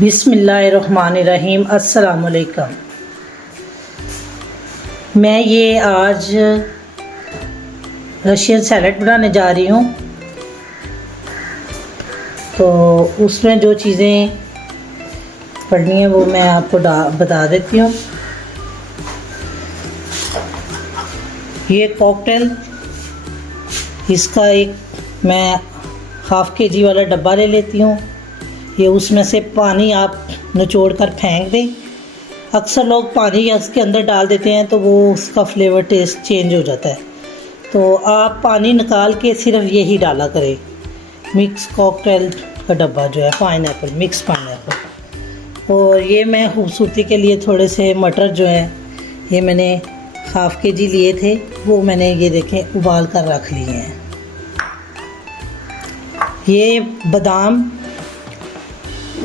बिस्मिल्लाहिर्रहमानिर्रहीम। अस्सलाम वालेकुम। मैं ये आज रशियन सैलड बनाने जा रही हूँ। तो उसमें जो चीज़ें पड़नी है वो मैं आपको बता देती हूँ। ये कॉकटेल, इसका एक मैं हाफ़ केजी वाला डब्बा ले लेती हूँ। ये उसमें से पानी आप निचोड़ कर फेंक दें। अक्सर लोग पानी उसके अंदर डाल देते हैं तो वो उसका फ्लेवर टेस्ट चेंज हो जाता है। तो आप पानी निकाल के सिर्फ यही डाला करें। मिक्स कॉकटेल का डब्बा जो है पाइनएप्पल, मिक्स पाइनएप्पल। और ये मैं खूबसूरती के लिए थोड़े से मटर जो है ये मैंने हाफ़ केजी लिए थे, वो मैंने ये देखें उबाल कर रख लिए हैं। ये बादाम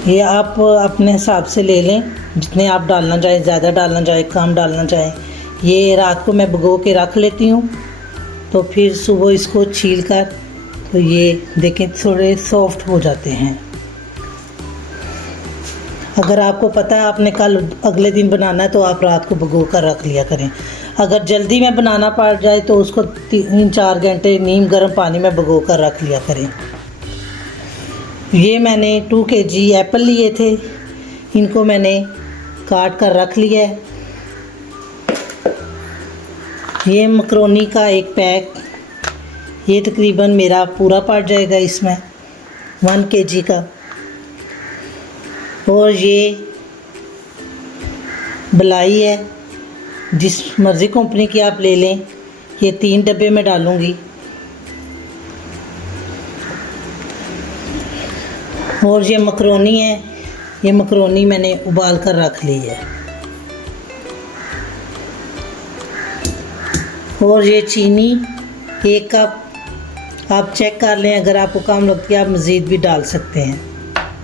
ये आप अपने हिसाब से ले लें, जितने आप डालना चाहें, ज़्यादा डालना चाहें, कम डालना चाहें। ये रात को मैं भिगो के रख लेती हूँ, तो फिर सुबह इसको छील कर तो ये देखें थोड़े सॉफ्ट हो जाते हैं। अगर आपको पता है आपने कल अगले दिन बनाना है तो आप रात को भिगो कर रख लिया करें। अगर जल्दी में बनाना पड़ जाए तो उसको 3-4 घंटे नीम गर्म पानी में भिगो कर रख लिया करें। ये मैंने 2 केजी एप्पल लिए थे, इनको मैंने काट कर रख लिया है। ये मकरोनी का एक पैक, ये तकरीबन मेरा पूरा पड़ जाएगा इसमें 1 केजी का। और ये बलाई है, जिस मर्ज़ी कंपनी की आप ले लें। ये 3 डब्बे में डालूँगी। और ये मकरोनी है, ये मकरोनी मैंने उबाल कर रख ली है। और ये चीनी 1 कप, आप चेक कर लें, अगर आपको कम लगती है आप मज़ीद भी डाल सकते हैं,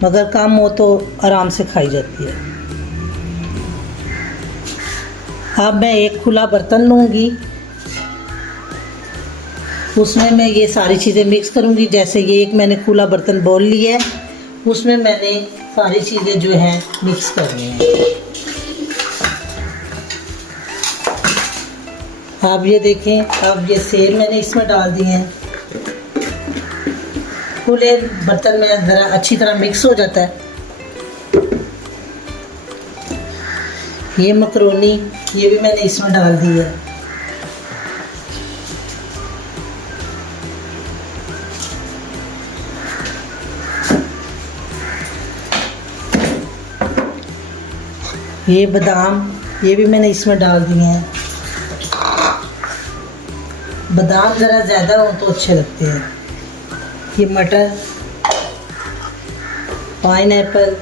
मगर कम हो तो आराम से खाई जाती है। अब मैं एक खुला बर्तन लूँगी, उसमें मैं ये सारी चीज़ें मिक्स करूँगी। जैसे ये एक मैंने खुला बर्तन बाउल लिया है, उसमें मैंने सारी चीज़ें जो हैं मिक्स करनी है। आप ये देखें, अब ये सेब मैंने इसमें डाल दिए हैं। खुले बर्तन में ज़रा अच्छी तरह मिक्स हो जाता है। ये मकरोनी ये भी मैंने इसमें डाल दी है। ये बादाम ये भी मैंने इसमें डाल दिए हैं। बादाम ज़रा ज़्यादा हो तो अच्छे लगते हैं। ये मटर, पाइनएप्पल,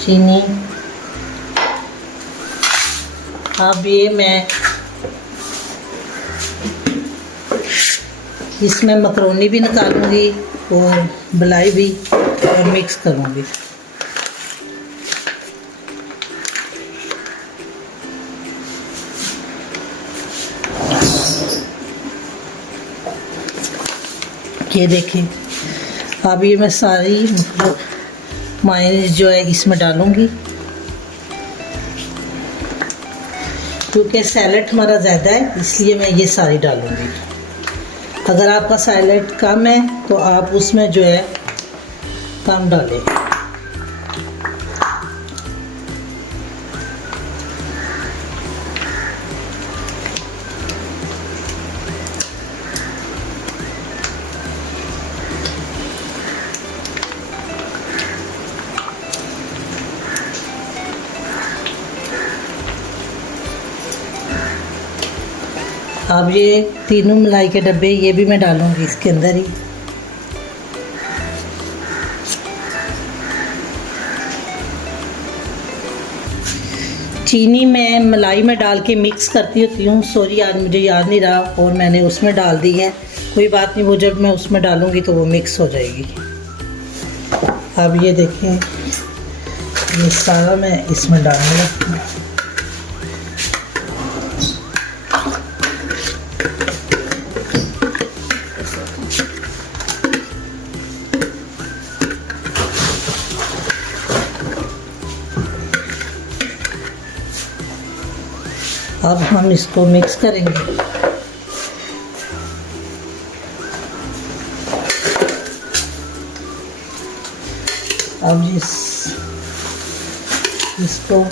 चीनी। अब ये मैं इसमें मकरोनी भी निकालूंगी और बलाई भी और मिक्स करूंगी। ये देखें, अब ये मैं सारी मायोनीज जो है इसमें डालूंगी, क्योंकि सैलड हमारा ज़्यादा है इसलिए मैं ये सारी डालूंगी। अगर आपका सैलड कम है तो आप उसमें जो है कम डालें। अब ये तीनों मलाई के डब्बे ये भी मैं डालूंगी इसके अंदर ही। चीनी मैं मलाई में डाल के मिक्स करती होती हूँ। सॉरी आज मुझे याद नहीं रहा और मैंने उसमें डाल दी है। कोई बात नहीं, वो जब मैं उसमें डालूंगी तो वो मिक्स हो जाएगी। अब ये देखें, ये सारा मैं इसमें डालने लगती हूँ। अब हम इसको मिक्स करेंगे। अब इसको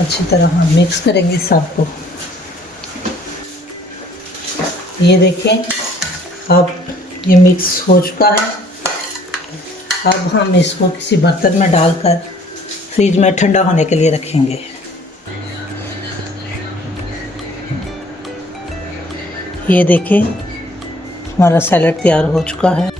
अच्छी तरह हम मिक्स करेंगे सबको। ये देखें, अब ये मिक्स हो चुका है। अब हम इसको किसी बर्तन में डालकर फ्रिज में ठंडा होने के लिए रखेंगे। ये देखें, हमारा सैलेड तैयार हो चुका है।